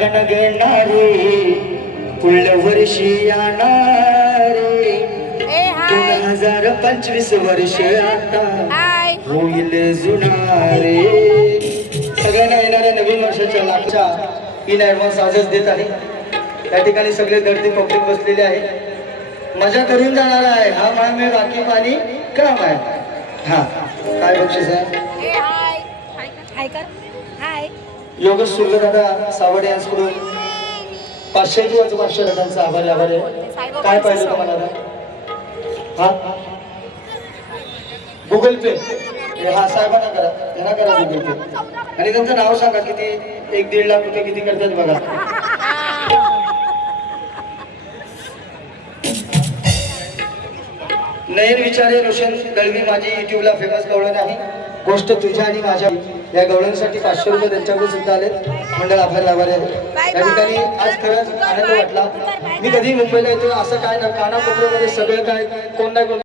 गण घेणारे पुढल्या वर्षी येणारे 2025 वर्ष आता होईल जुनारे. सगळ्यांना येणाऱ्या नवीन वर्षाच्या लाखच्या इन ऍडव्हान्स आजच देत आहे. त्या ठिकाणी सगळे धरती पब्लिक बसलेले आहे, मजा करून जाणार आहे. हा माय में बाकी पाणी काम आहे. हा काय बक्षीस आहे? योगेश सुर्वे दादा सावडे यांच्याकडून 500 किंवा 500 दादांचा आभारी आहे. काय पाहिजे तुम्हाला? हा गुगल पे. हा साहेबांना करा, यांना करा गुगल पे आणि त्यांचं नाव सांगा. किती 1-1.5 लाख रुपये किती करतात बघा. नयन विचारे रोशन दळवी माझी युट्यूबला फेमस गवळण आहे. गोष्ट तुझ्या आणि माझ्या या गवळणसाठी 500 रुपये त्यांच्याकडून सुद्धा आले. मंडळ आभारी आहे. त्या ठिकाणी आज खरंच आनंद वाटला. मी कधी मुंबईला येतो असं काय ना, कानाकोपऱ्यामध्ये सगळं काय कोण ना कोण